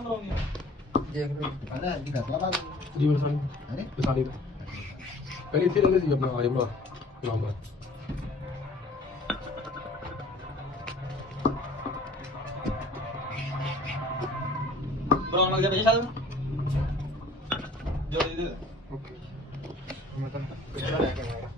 ਦੇਖ ਲਓ ਪਹਿਲਾਂ ਐਡੀ ਫੈਸਲਾ ਬਾਅਦ ਜੀਵਨ ਸਾਨੀ ਹੈ ਕਿਸਾਨੀ ਦਾ ਪਹਿਲੇ ਇੱਥੇ ਰਹਿੰਦੇ ਸੀ ਆਪਣਾ ਆਜਮਲਾ ਨਾਮ ਬਣਾਉਣ ਲੱਗ ਜਾ ਭਾਈ ਸ਼ਾਇਦ ਜੋੜੀ ਦੇ ਓਕੇ ਮੈਂ ਤਾਂ ਕਿਹੜਾ ਲੈ ਕੇ ਆਇਆ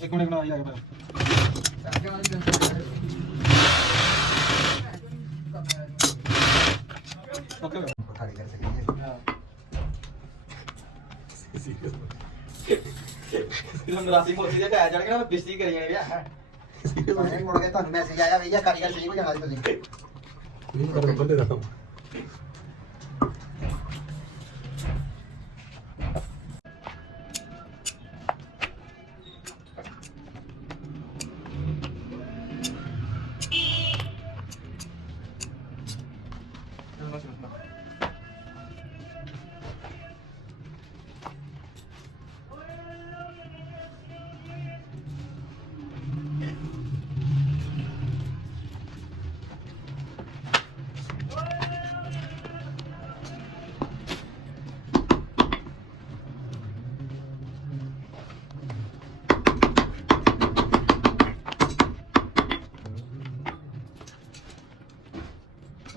ਇੱਕ ਮਿੰਟ ਬਣਾ ਜਾ ਕੇ ਓਕੇ ਖਾਲੀ ਕਰ ਸਕੀਏ ਇਹਨੂੰ ਨਰਾਸੀ ਮੋਸੀ ਦੇ ਟਾਇਰ ਚੜ ਕੇ ਨਾ ਬਿਸਤੀ ਕਰੀ ਜਾਣੀ ਆ ਮੈਂ ਮੁੜ ਕੇ ਤੁਹਾਨੂੰ ਮੈਸੇਜ ਆਇਆ ਵੀ ਇਹ ਕਾਰੀਗਰ ਸਹੀ ਹੋ ਜਾਣਾ ਜੀ ਤੁਸੀਂ ਨਹੀਂ ਕਰ ਬੰਦੇ ਦਾ ਕੰਮ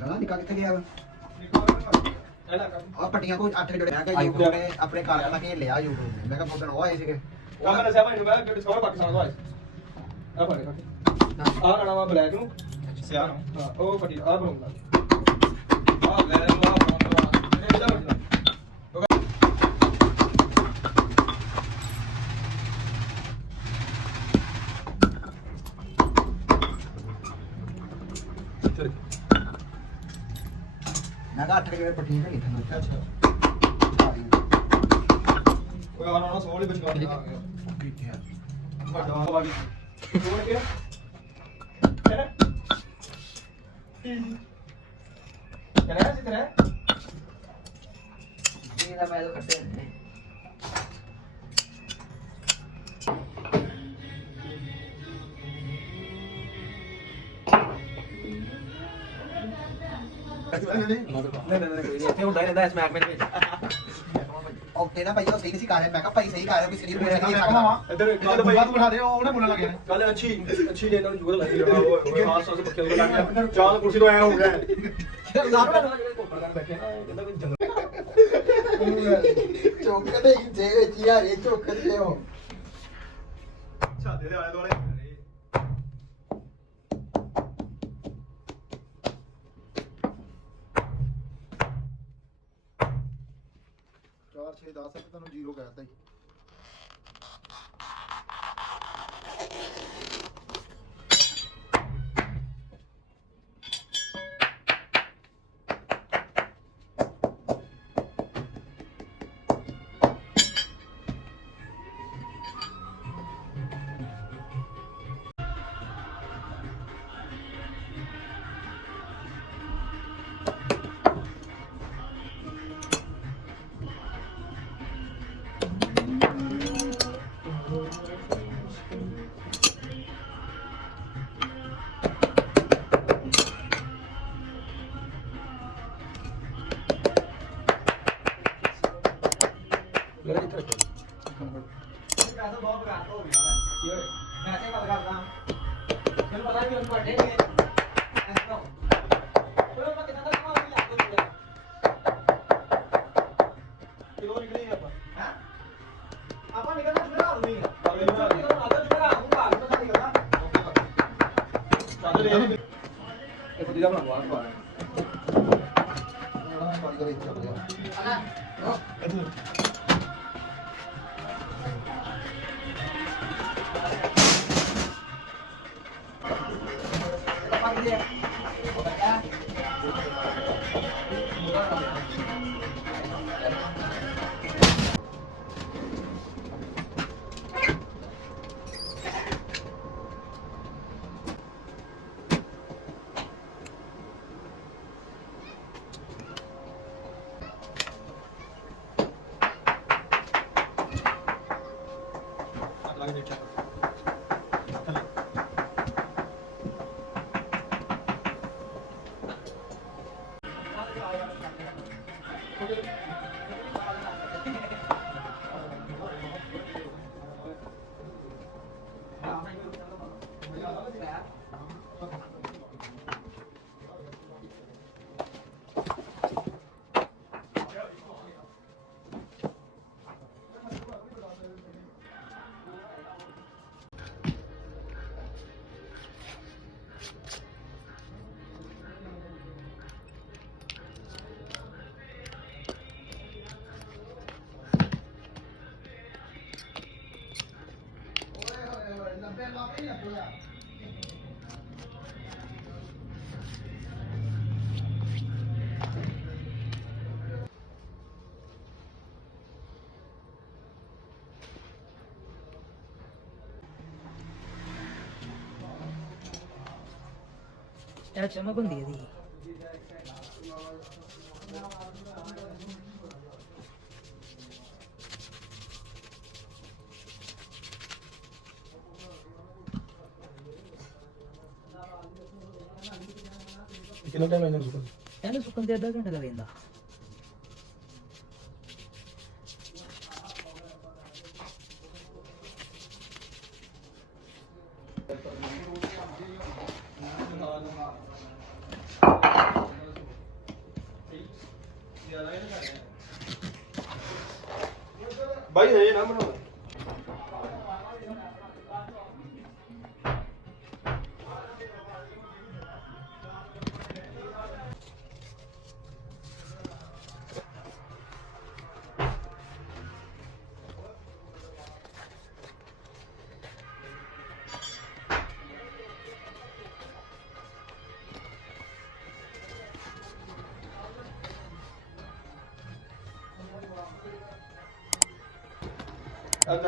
ਰਲਾ ਨਿਕਲ ਕਿੱਥੇ ਗਿਆ ਇਹਦਾ ਆ ਪੱਟੀਆਂ ਕੋਈ 8 ਜੁੜੇ ਮੈਂ ਕਿਹਾ YouTube ਨੇ ਆਪਣੇ ਕਾਰਡ ਲਾ ਕੇ ਲਿਆ YouTube ਨੇ ਮੈਂ ਕਿਹਾ ਫੋਟੋ ਉਹ ਆਏ ਸੀਗੇ ਉਹ ਮੈਂ ਦੱਸਿਆ ਭਾਈ ਨੂੰ ਮੈਂ ਕਿ ਡਿਸਕਵਰ ਪਾਕਿਸਤਾਨ ਤੋਂ ਆਇਆ ਆ ਫੜੇ ਆ ਰਣਾ ਵਾ ਬਲੈਕ ਨੂੰ ਸਿਆਹ ਨੂੰ ਹਾਂ ਉਹ ਫੜੀ ਆ ਬਣਾਉਂਦਾ ਆ ਲੈ ਲੈ ਆ ਬਣਾਉਂਦਾ ਇਹ ਜਾ ਬਣਦਾ ਚਲ ਮੈਂ ਕਿਹਾ 8 ਜੁੜੇ ਪੱਟੀਆਂ ਹੈਗੀ ਤੁਹਾਨੂੰ ਅੱਛਾ ਉਹ ਆ ਨਾ ਸੋਲੀ ਵਿੱਚ ਆ ਗਿਆ ਠੀਕ ਹੈ ਵੱਡਾ ਵਾ ਗਈ ਹੋਰ ਕੀ ਕਰਾ ਸੀ ਕਰਾ ਇਹ ਤਾਂ ਮੈਂ ਤਾਂ ਕੱਟੇ ਨੇ ਨਹੀਂ ਇੱਥੇ ਹੁੰਦਾ ਰਹਿੰਦਾ ਸਮੈਕ ਵਿੱਚ ਓਕੇ ਨਾ ਭਾਈ ਉਹ ਸਹੀ ਨਹੀਂ ਸੀ ਕਰ ਰਿਹਾ ਮੈਂ ਕਿਹਾ ਭਾਈ ਸਹੀ ਕਰ ਰਿਹਾ ਵੀ ਸਰੀਰ ਬੋਲਿਆ ਨਹੀਂ ਸਕਦਾ ਇੱਧਰ ਕੱਲ ਭਾਈ ਬਾਤ ਬਿਠਾ ਦੇ ਉਹ ਨਾ ਬੋਲਣ ਲੱਗੇ ਨੇ ਕੱਲ ਅੱਛੀ ਨੇ ਇਹਨਾਂ ਨੂੰ ਜੁਗਲ ਲੱਗੀ ਰਿਹਾ ਉਹ ਖਾਸ ਤੌਰ ਤੇ ਪੱਕੇ ਹੋ ਗਿਆ ਚਾਲ ਕੁਰਸੀ ਤੋਂ ਆਇਆ ਹੋ ਗਿਆ ਬੈਠੇ ਨਾ ਕਹਿੰਦਾ ਵੀ ਜੰਗਲ ਚੌਕ ਦੇ ਜੇ ਵਿੱਚ ਯਾਰ ਇਹ ਚੌਕ ਦੇ ਹੋ ਛਾਦੇ ਦੇ ਆਲੇ ਦੁਆਲੇ ਚਾਰ 6 10 ਤੁਹਾਨੂੰ 0 ਕਹਿਤਾ ਜੀ ਪੱਟੀ ਦਾ ਬਣਾ ਬਾਹਰ ਪਾ ਉਹਨਾਂ ਪਾਣੀ ਦਾ ਵਿੱਚ ਚੱਲ ਗਿਆ ਲੱਗ ਦੇਖਿਆ ਇਹ ਚਮਕ ਹੁੰਦੀ ਇਹਦੀ ਕਿੰਨਾ ਟਾਈਮ ਲੱਗਦਾ ਸੁੱਕਣ ਇਹਨੂੰ ਸੁੱਕਣ ਤੇ ਅੱਧਾ ਘੰਟਾ ਲੱਗ ਜਾਂਦਾ ਭਾਈ ਇਹ ਨਾ ਬਣਾਓ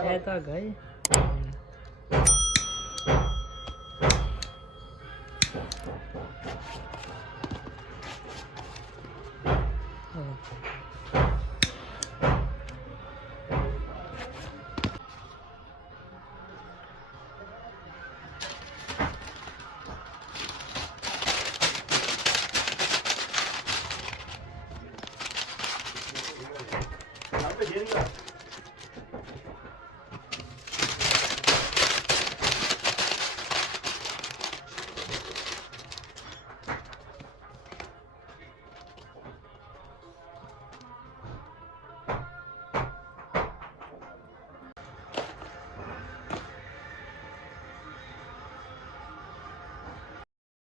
ਇਹ ਤਾਂ ਗਏ